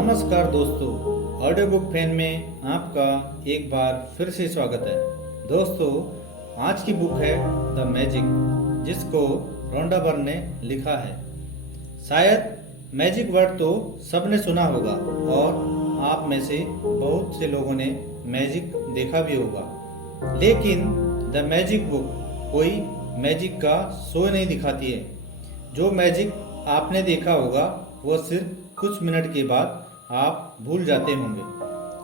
नमस्कार दोस्तों, audio book fan में आपका एक बार फिर से स्वागत है। दोस्तों, आज की बुक है द मैजिक, जिसको रोंडा बर्न ने लिखा है। शायद मैजिक वर्ड तो सबने सुना होगा और आप में से बहुत से लोगों ने मैजिक देखा भी होगा, लेकिन द मैजिक बुक कोई मैजिक का शो नहीं दिखाती है। जो मैजिक आपने देखा होगा वो सिर्फ कुछ मिनट के बाद आप भूल जाते होंगे,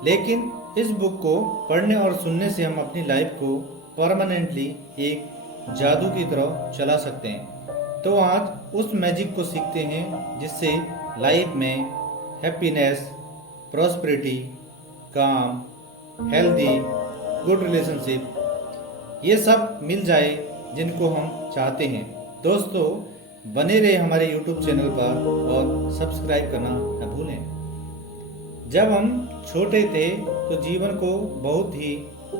लेकिन इस बुक को पढ़ने और सुनने से हम अपनी लाइफ को परमानेंटली एक जादू की तरह चला सकते हैं। तो आज उस मैजिक को सीखते हैं जिससे लाइफ में हैप्पीनेस, प्रॉस्पेरिटी, काम, हेल्दी, गुड रिलेशनशिप ये सब मिल जाए जिनको हम चाहते हैं। दोस्तों, बने रहे हमारे YouTube चैनल पर और सब्सक्राइब करना न भूलें। जब हम छोटे थे तो जीवन को बहुत ही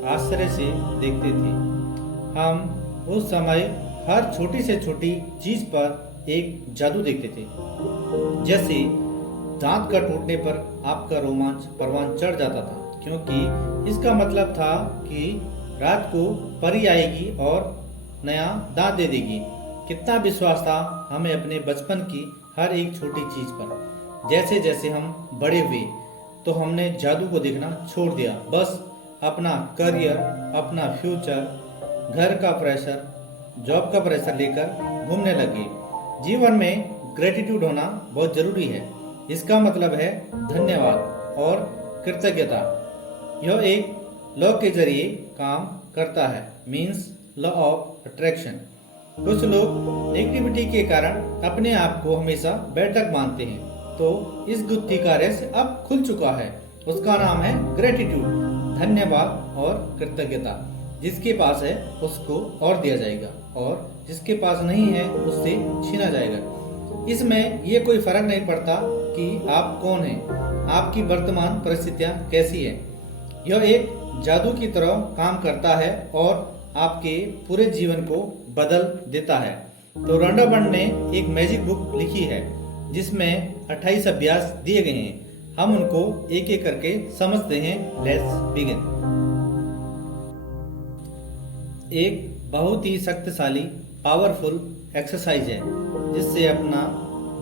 आश्चर्य से देखते थे। हम उस समय हर छोटी से छोटी चीज पर एक जादू देखते थे। जैसे दांत का टूटने पर आपका रोमांच परवान चढ़ जाता था, क्योंकि इसका मतलब था कि रात को परी आएगी और नया दांत दे देगी। कितना विश्वास था हमें अपने बचपन की हर एक छोटी चीज पर। जैसे जैसे हम बड़े हुए तो हमने जादू को देखना छोड़ दिया। बस अपना करियर, अपना फ्यूचर, घर का प्रेशर, जॉब का प्रेशर लेकर घूमने लगे। जीवन में ग्रेटिट्यूड होना बहुत जरूरी है। इसका मतलब है धन्यवाद और कृतज्ञता। यह एक लॉ के जरिए काम करता है, मीन्स लॉ ऑफ अट्रैक्शन। कुछ लोग नेगेटिविटी के कारण अपने आप को हमेशा बैठक मानते हैं, तो इस गुत्थी का रहस्य अब खुल चुका है। उसका नाम है ग्रेटिट्यूड, धन्यवाद और कृतज्ञता। जिसके पास है उसको और दिया जाएगा और जिसके पास नहीं है उससे छीना जाएगा। इसमें ये कोई फर्क नहीं पड़ता कि आप कौन हैं, आपकी वर्तमान परिस्थितियाँ कैसी है। यह एक जादू की तरह काम करता है और आपके पूरे जीवन को बदल देता है। तो रोंडा बर्न ने एक मैजिक बुक लिखी है जिसमें 28 अभ्यास दिए गए हैं। हम उनको एक एक करके समझते हैं। Let's begin. एक बहुत ही शक्तिशाली पावरफुल एक्सरसाइज है जिससे अपना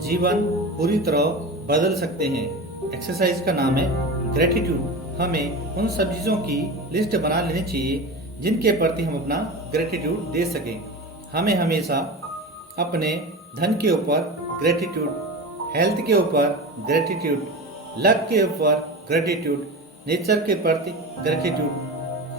जीवन पूरी तरह बदल सकते हैं। एक्सरसाइज का नाम है ग्रेटिट्यूड। हमें उन सब चीज़ों की लिस्ट बना लेनी चाहिए जिनके प्रति हम अपना ग्रेटिट्यूड दे सकें। हमें हमेशा अपने धन के ऊपर ग्रेटिट्यूड, हेल्थ के ऊपर ग्रेटिट्यूड, लक के ऊपर ग्रेटिट्यूड, नेचर के प्रति ग्रेटिट्यूड,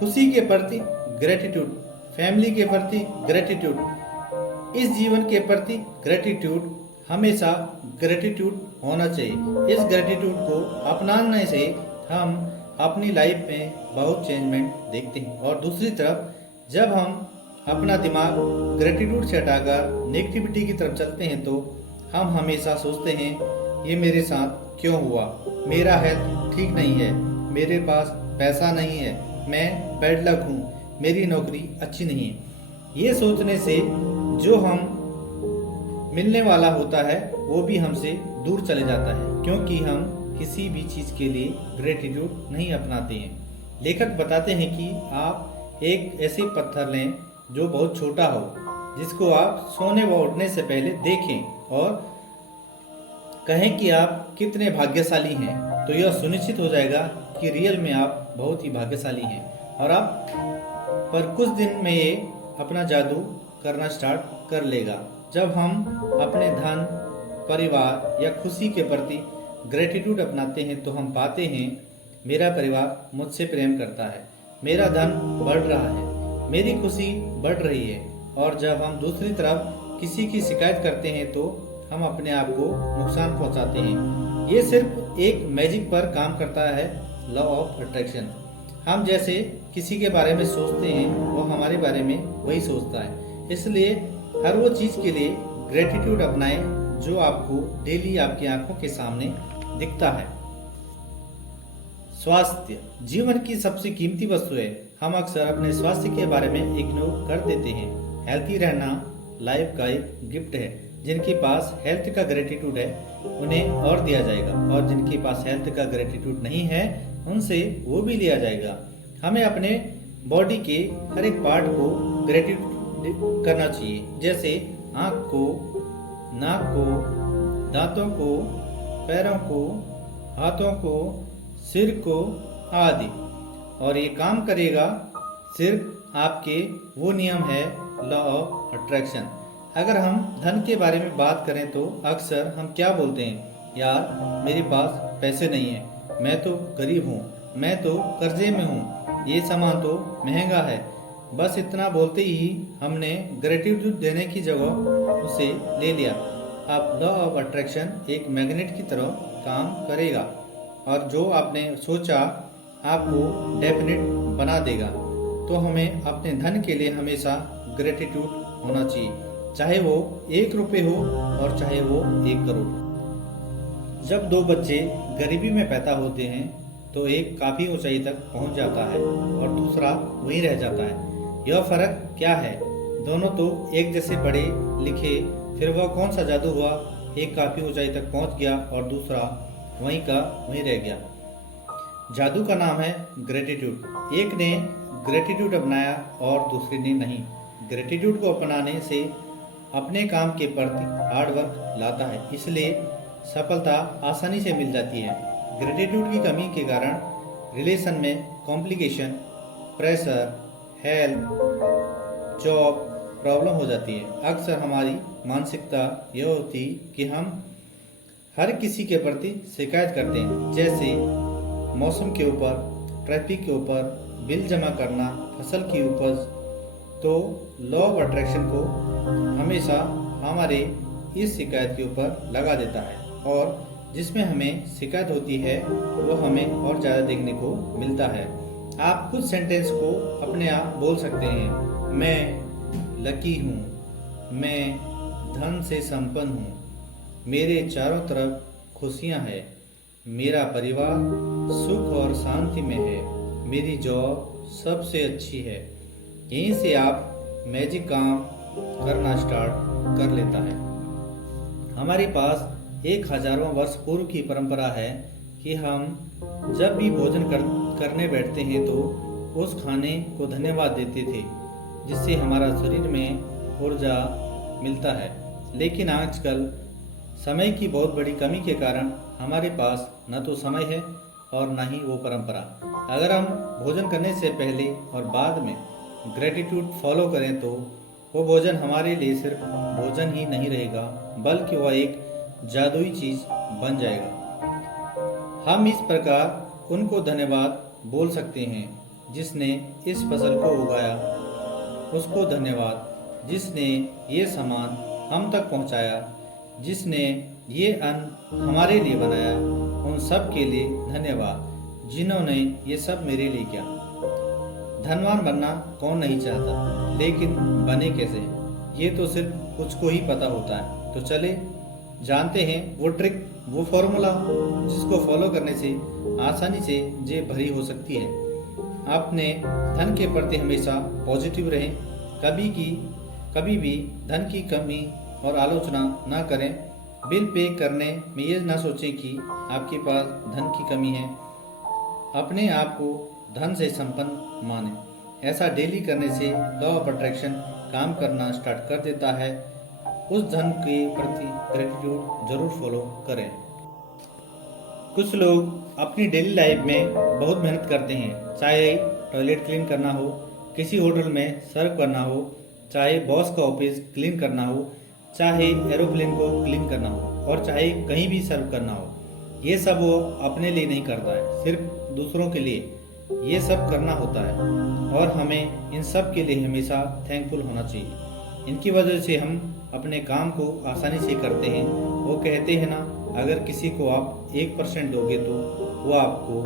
खुशी के प्रति ग्रेटिट्यूड, फैमिली के प्रति ग्रेटिट्यूड, इस जीवन के प्रति ग्रेटिट्यूड। हमेशा ग्रेटिट्यूड होना चाहिए। इस ग्रेटिट्यूड को अपनाने से हम अपनी लाइफ में बहुत चेंजमेंट देखते हैं। और दूसरी तरफ जब हम अपना दिमाग ग्रेटिट्यूड से हटाकर नेगेटिविटी की तरफ चलते हैं तो हम हमेशा सोचते हैं ये मेरे साथ क्यों हुआ, मेरा हेल्थ ठीक नहीं है, मेरे पास पैसा नहीं है, मैं बैड लक हूँ, मेरी नौकरी अच्छी नहीं है। ये सोचने से जो हम मिलने वाला होता है वो भी हमसे दूर चले जाता है, क्योंकि हम किसी भी चीज़ के लिए ग्रेटिट्यूड नहीं अपनाते हैं। लेखक बताते हैं कि आप एक ऐसे पत्थर लें जो बहुत छोटा हो, जिसको आप सोने व उठने से पहले देखें और कहें कि आप कितने भाग्यशाली हैं, तो यह सुनिश्चित हो जाएगा कि रियल में आप बहुत ही भाग्यशाली हैं और आप पर कुछ दिन में ये अपना जादू करना स्टार्ट कर लेगा। जब हम अपने धन, परिवार या खुशी के प्रति ग्रेटिट्यूड अपनाते हैं तो हम पाते हैं मेरा परिवार मुझसे प्रेम करता है, मेरा धन बढ़ रहा है, मेरी खुशी बढ़ रही है। और जब हम दूसरी तरफ किसी की शिकायत करते हैं तो हम अपने आप को नुकसान पहुंचाते हैं। ये सिर्फ एक मैजिक पर काम करता है, लॉ ऑफ अट्रैक्शन। हम जैसे किसी के बारे में सोचते हैं वो हमारे बारे में वही सोचता है। इसलिए हर वो चीज़ के लिए ग्रेटिट्यूड अपनाएं जो आपको डेली आपकी आंखों के सामने दिखता है। स्वास्थ्य जीवन की सबसे कीमती वस्तु है। हम अक्सर अपने स्वास्थ्य के बारे में इग्नोर कर देते हैं। हेल्थी रहना लाइफ का एक गिफ्ट है। जिनके पास हेल्थ का ग्रेटिट्यूड है उन्हें और दिया जाएगा, और जिनके पास हेल्थ का ग्रेटिट्यूड नहीं है उनसे वो भी लिया जाएगा। हमें अपने बॉडी के हर एक पार्ट को ग्रेटिट्यूड करना चाहिए, जैसे आँख को, नाक को, दांतों को, पैरों को, हाथों को, सिर को आदि। और ये काम करेगा सिर्फ आपके वो नियम है लॉ ऑफ अट्रैक्शन। अगर हम धन के बारे में बात करें तो अक्सर हम क्या बोलते हैं, यार मेरे पास पैसे नहीं है, मैं तो गरीब हूँ, मैं तो कर्जे में हूँ, ये सामान तो महंगा है। बस इतना बोलते ही हमने ग्रेटिट्यूड देने की जगह उसे ले लिया। अब लॉ ऑफ अट्रैक्शन एक मैग्नेट की तरह काम करेगा, और जो आपने सोचा आपको डेफिनेट बना देगा। तो हमें अपने धन के लिए हमेशा ग्रेटिट्यूड होना चाहिए, चाहे वो 1 रुपये हो और चाहे वो 1 करोड़। जब 2 बच्चे गरीबी में पैदा होते हैं तो एक काफ़ी ऊंचाई तक पहुंच जाता है और दूसरा वहीं रह जाता है। यह फर्क क्या है? दोनों तो एक जैसे पढ़े लिखे, फिर वह कौन सा जादू हुआ, एक काफ़ी ऊंचाई तक पहुंच गया और दूसरा वहीं का वहीं रह गया। जादू का नाम है ग्रेटिट्यूड। एक ने ग्रेटिट्यूड अपनाया और दूसरे ने नहीं। ग्रेटिट्यूड को अपनाने से अपने काम के प्रति हार्ड वर्क लाता है, इसलिए सफलता आसानी से मिल जाती है। ग्रेटिट्यूड की कमी के कारण रिलेशन में complication, pressure, health, job problem हो जाती है। अक्सर हमारी मानसिकता यह होती कि हम हर किसी के प्रति शिकायत करते हैं, जैसे मौसम के ऊपर, ट्रैफिक के ऊपर, बिल जमा करना, फसल की उपज। तो लॉ ऑफ अट्रैक्शन को हमेशा हमारे इस शिकायत के ऊपर लगा देता है, और जिसमें हमें शिकायत होती है वो हमें और ज़्यादा देखने को मिलता है। आप कुछ सेंटेंस को अपने आप बोल सकते हैं। मैं लकी हूँ, मैं धन से संपन्न हूँ, मेरे चारों तरफ खुशियाँ हैं, मेरा परिवार सुख और शांति में है, मेरी जॉब सबसे अच्छी है। यहीं से आप मैजिक काम करना स्टार्ट कर लेता है। हमारे पास एक हजारों वर्ष पूर्व की परंपरा है कि हम जब भी भोजन करने बैठते हैं तो उस खाने को धन्यवाद देते थे, जिससे हमारा शरीर में ऊर्जा मिलता है। लेकिन आजकल समय की बहुत बड़ी कमी के कारण हमारे पास न तो समय है और न ही वो परंपरा। अगर हम भोजन करने से पहले और बाद में ग्रेटिट्यूड फॉलो करें तो वो भोजन हमारे लिए सिर्फ भोजन ही नहीं रहेगा, बल्कि वह एक जादुई चीज़ बन जाएगा। हम इस प्रकार उनको धन्यवाद बोल सकते हैं जिसने इस फसल को उगाया, उसको धन्यवाद जिसने ये सामान हम तक पहुंचाया, जिसने ये अन्न हमारे लिए बनाया, उन सब के लिए धन्यवाद जिन्होंने ये सब मेरे लिए किया। धनवान बनना कौन नहीं चाहता, लेकिन बने कैसे, ये तो सिर्फ कुछ को ही पता होता है। तो चले जानते हैं वो ट्रिक, वो फॉर्मूला जिसको फॉलो करने से आसानी से जेब भरी हो सकती है। अपने धन के प्रति हमेशा पॉजिटिव रहें, कभी भी धन की कमी और आलोचना ना करें। बिल पे करने में ये ना सोचें कि आपके पास धन की कमी है। अपने आप को धन से संपन्न माने। ऐसा डेली करने से लॉ ऑफ अट्रैक्शन काम करना स्टार्ट कर देता है। उस धन के प्रति ग्रेटिट्यूड जरूर फॉलो करें। कुछ लोग अपनी डेली लाइफ में बहुत मेहनत करते हैं, चाहे टॉयलेट क्लीन करना हो, किसी होटल में सर्व करना हो, चाहे बॉस का ऑफिस क्लीन करना हो, चाहे एरोप्लेन को क्लीन करना हो, और चाहे कहीं भी सर्व करना हो। ये सब वो अपने लिए नहीं करता है, सिर्फ दूसरों के लिए ये सब करना होता है, और हमें इन सब के लिए हमेशा थैंकफुल होना चाहिए। इनकी वजह से हम अपने काम को आसानी से करते हैं। वो कहते हैं ना, अगर किसी को आप 1% दोगे तो वो आपको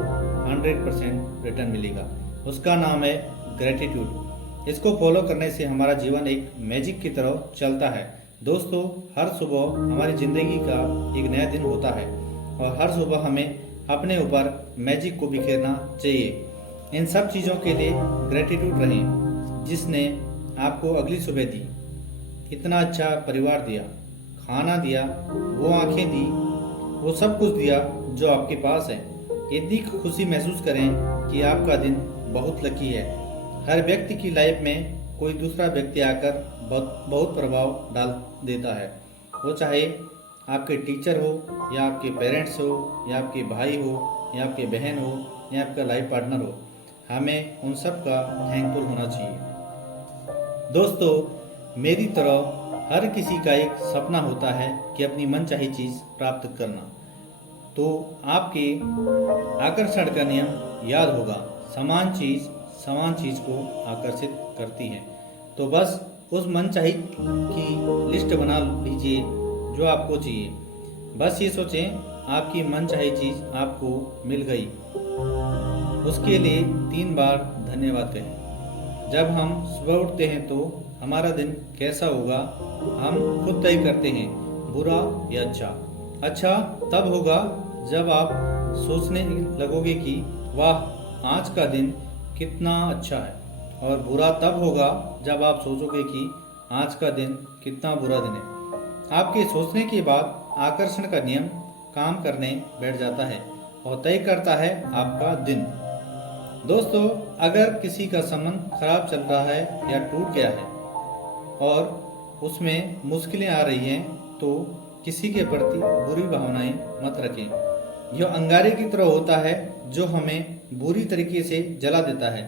100% रिटर्न मिलेगा। उसका नाम है ग्रेटिट्यूड। इसको फॉलो करने से हमारा जीवन एक मैजिक की तरह चलता है। दोस्तों, हर सुबह हमारी ज़िंदगी का एक नया दिन होता है, और हर सुबह हमें अपने ऊपर मैजिक को बिखेरना चाहिए। इन सब चीज़ों के लिए ग्रेटिट्यूड रहें, जिसने आपको अगली सुबह दी, इतना अच्छा परिवार दिया, खाना दिया, वो आंखें दी, वो सब कुछ दिया जो आपके पास है। इतनी खुशी महसूस करें कि आपका दिन बहुत लकी है। हर व्यक्ति की लाइफ में कोई दूसरा व्यक्ति आकर बहुत प्रभाव डाल देता है। वो चाहे आपके टीचर हो या आपके पेरेंट्स हो या आपके भाई हो या आपके बहन हो या आपका लाइफ पार्टनर हो, हमें उन सब का थैंकफुल होना चाहिए। दोस्तों, मेरी तरह हर किसी का एक सपना होता है कि अपनी मनचाही चीज़ प्राप्त करना। तो आपके आकर्षण का नियम याद होगा, समान चीज़ को आकर्षित करती है। तो बस उस मनचाही की लिस्ट बना लीजिए जो आपको चाहिए। बस ये सोचें आपकी मनचाही चीज़ आपको मिल गई। उसके लिए 3 बार धन्यवाद कहें। जब हम सुबह उठते हैं तो हमारा दिन कैसा होगा हम खुद तय करते हैं, बुरा या अच्छा। अच्छा तब होगा जब आप सोचने लगोगे कि वाह आज का दिन कितना अच्छा है, और बुरा तब होगा जब आप सोचोगे कि आज का दिन कितना बुरा दिन है। आपके सोचने के बाद आकर्षण का नियम काम करने बैठ जाता है और तय करता है आपका दिन। दोस्तों, अगर किसी का संबंध खराब चल रहा है या टूट गया है और उसमें मुश्किलें आ रही हैं, तो किसी के प्रति बुरी भावनाएं मत रखें। यह अंगारे की तरह होता है जो हमें बुरी तरीके से जला देता है।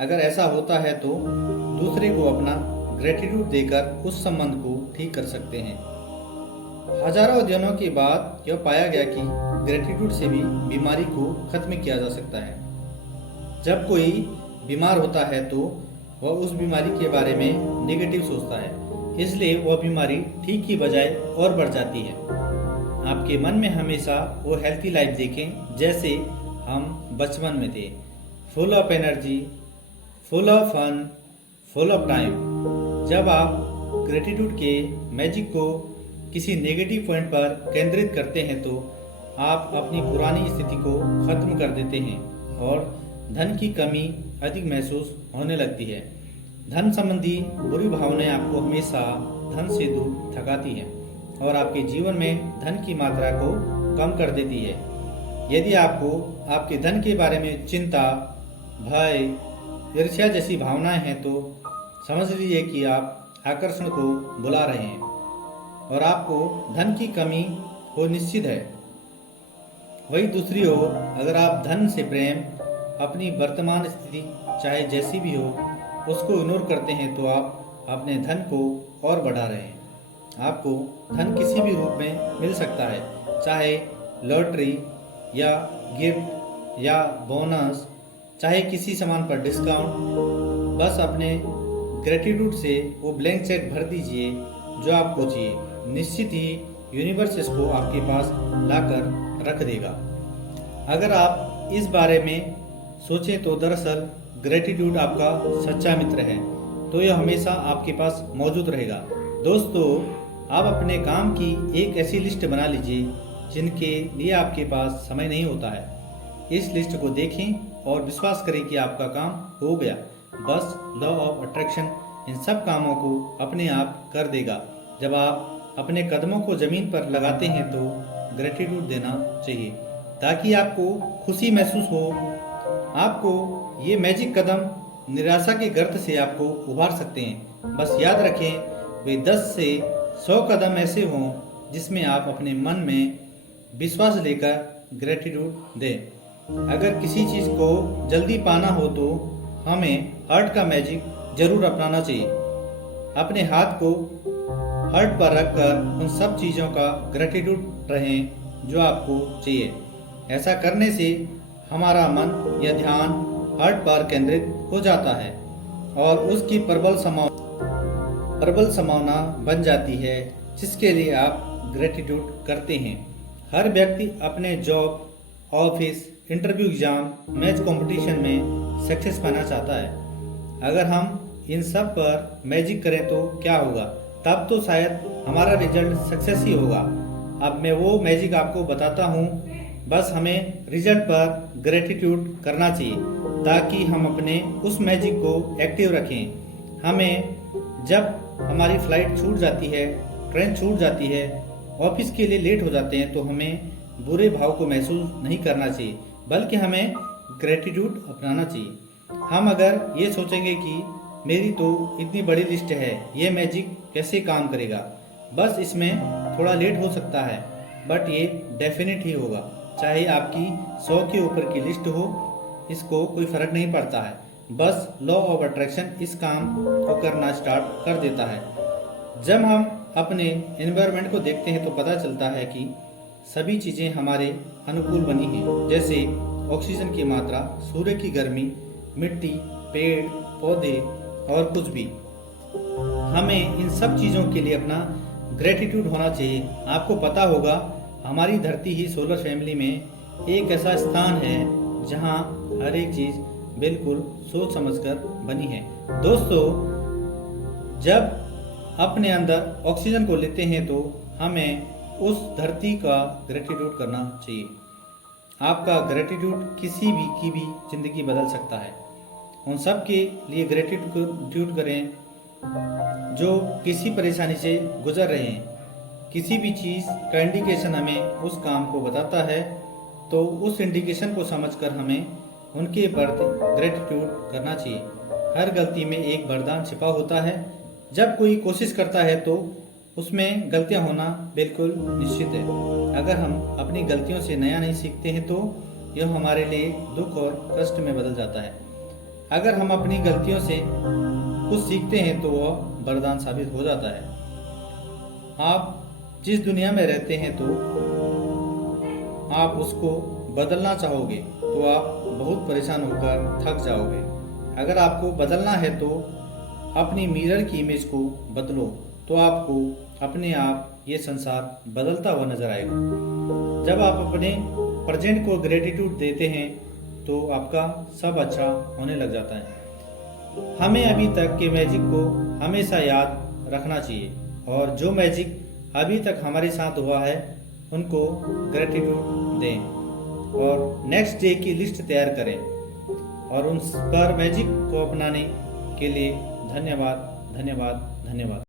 अगर ऐसा होता है तो दूसरे को अपना ग्रेटिट्यूड देकर उस संबंध को ठीक कर सकते हैं। हजारों अध्ययनों के बाद यह पाया गया कि ग्रेटिट्यूड से भी बीमारी को खत्म किया जा सकता है। जब कोई बीमार होता है तो वह उस बीमारी के बारे में नेगेटिव सोचता है, इसलिए वह बीमारी ठीक की बजाय और बढ़ जाती है। आपके मन में हमेशा वो हेल्थी लाइफ देखें जैसे हम बचपन में थे, full of energy, full of fun, full of time. जब आप ग्रेटिट्यूड के मैजिक को किसी नेगेटिव पॉइंट पर केंद्रित करते हैं तो आप अपनी पुरानी स्थिति को खत्म कर देते हैं और धन की कमी अधिक महसूस होने लगती है। धन संबंधी बुरी भावनाएं आपको हमेशा धन से दूर थकाती हैं और आपके जीवन में धन की मात्रा को कम कर देती है। यदि आपको आपके धन के बारे में चिंता, भय, ईर्ष्या जैसी भावनाएं हैं तो समझ लीजिए कि आप आकर्षण को बुला रहे हैं और आपको धन की कमी हो निश्चित है। वही दूसरी ओर अगर आप धन से प्रेम, अपनी वर्तमान स्थिति चाहे जैसी भी हो उसको इग्नोर करते हैं तो आप अपने धन को और बढ़ा रहे हैं। आपको धन किसी भी रूप में मिल सकता है, चाहे लॉटरी या गिफ्ट या बोनस, चाहे किसी सामान पर डिस्काउंट। बस अपने ग्रेटिट्यूड से वो ब्लैंक चेक भर दीजिए जो आपको चाहिए। निश्चित ही यूनिवर्स इसको आपके पास लाकर रख देगा। अगर आप इस बारे में सोचें तो दरअसल ग्रेटिट्यूड आपका सच्चा मित्र है, तो यह हमेशा आपके पास मौजूद रहेगा। दोस्तों, आप अपने काम की एक ऐसी लिस्ट बना लीजिए जिनके लिए आपके पास समय नहीं होता है। इस लिस्ट को देखें और विश्वास करें कि आपका काम हो गया। बस लॉ ऑफ अट्रैक्शन इन सब कामों को अपने आप कर देगा। जब आप अपने कदमों को जमीन पर लगाते हैं तो ग्रेटिट्यूड देना चाहिए ताकि आपको खुशी महसूस हो। आपको ये मैजिक कदम निराशा के गर्त से आपको उभार सकते हैं। बस याद रखें, वे 10 से 100 कदम ऐसे हों जिसमें आप अपने मन में विश्वास लेकर ग्रेटिट्यूड दें। अगर किसी चीज़ को जल्दी पाना हो तो हमें हार्ट का मैजिक जरूर अपनाना चाहिए। अपने हाथ को हार्ट पर रखकर उन सब चीज़ों का ग्रेटिट्यूड रहें जो आपको चाहिए। ऐसा करने से हमारा मन या ध्यान हार्ट पर केंद्रित हो जाता है और उसकी प्रबल संभावना बन जाती है जिसके लिए आप ग्रेटिट्यूड करते हैं। हर व्यक्ति अपने job, office, interview, exam, match competition में सक्सेस पाना चाहता है। अगर हम इन सब पर मैजिक करें तो क्या होगा? तब तो शायद हमारा रिजल्ट सक्सेस ही होगा। अब मैं वो मैजिक आपको बताता हूँ, बस हमें रिजल्ट पर ग्रेटिट्यूड करना चाहिए ताकि हम अपने उस मैजिक को एक्टिव रखें। हमें जब हमारी फ्लाइट छूट जाती है, ट्रेन छूट जाती है, ऑफिस के लिए लेट हो जाते हैं तो हमें बुरे भाव को महसूस नहीं करना चाहिए, बल्कि हमें ग्रेटिट्यूड अपनाना चाहिए। हम अगर ये सोचेंगे कि मेरी तो इतनी बड़ी लिस्ट है, ये मैजिक कैसे काम करेगा, बस इसमें थोड़ा लेट हो सकता है बट ये डेफिनेट ही होगा। चाहे आपकी 100 के ऊपर की लिस्ट हो, इसको कोई फर्क नहीं पड़ता है। बस लॉ ऑफ अट्रैक्शन इस काम को करना स्टार्ट कर देता है। जब हम अपने एनवायरनमेंट को देखते हैं तो पता चलता है कि सभी चीज़ें हमारे अनुकूल बनी हैं, जैसे ऑक्सीजन की मात्रा, सूर्य की गर्मी, मिट्टी, पेड़ पौधे और कुछ भी। हमें इन सब चीज़ों के लिए अपना ग्रेटिट्यूड होना चाहिए। आपको पता होगा हमारी धरती ही सोलर फैमिली में एक ऐसा स्थान है जहां हर एक चीज़ बिल्कुल सोच समझकर बनी है। दोस्तों, जब अपने अंदर ऑक्सीजन को लेते हैं तो हमें उस धरती का ग्रेटिट्यूड करना चाहिए। आपका ग्रेटिट्यूड किसी भी की भी ज़िंदगी बदल सकता है। उन सब के लिए ग्रेटिट्यूड करें जो किसी परेशानी से गुजर रहे हैं। किसी भी चीज़ का इंडिकेशन हमें उस काम को बताता है, तो उस इंडिकेशन को समझकर हमें उनके प्रति ग्रेटिट्यूड करना चाहिए। हर गलती में एक वरदान छिपा होता है। जब कोई कोशिश करता है तो उसमें गलतियां होना बिल्कुल निश्चित है। अगर हम अपनी गलतियों से नया नहीं सीखते हैं तो यह हमारे लिए दुख और कष्ट में बदल जाता है। अगर हम अपनी गलतियों से कुछ सीखते हैं तो वह वरदान साबित हो जाता है। आप जिस दुनिया में रहते हैं तो आप उसको बदलना चाहोगे तो आप बहुत परेशान होकर थक जाओगे। अगर आपको बदलना है तो अपनी मिरर की इमेज को बदलो, तो आपको अपने आप ये संसार बदलता हुआ नजर आएगा। जब आप अपने प्रेजेंट को ग्रेटिट्यूड देते हैं तो आपका सब अच्छा होने लग जाता है। हमें अभी तक के मैजिक को हमेशा याद रखना चाहिए और जो मैजिक अभी तक हमारे साथ हुआ है उनको ग्रेटिट्यूड दें और नेक्स्ट डे की लिस्ट तैयार करें और उन पर मैजिक को अपनाने के लिए धन्यवाद धन्यवाद धन्यवाद।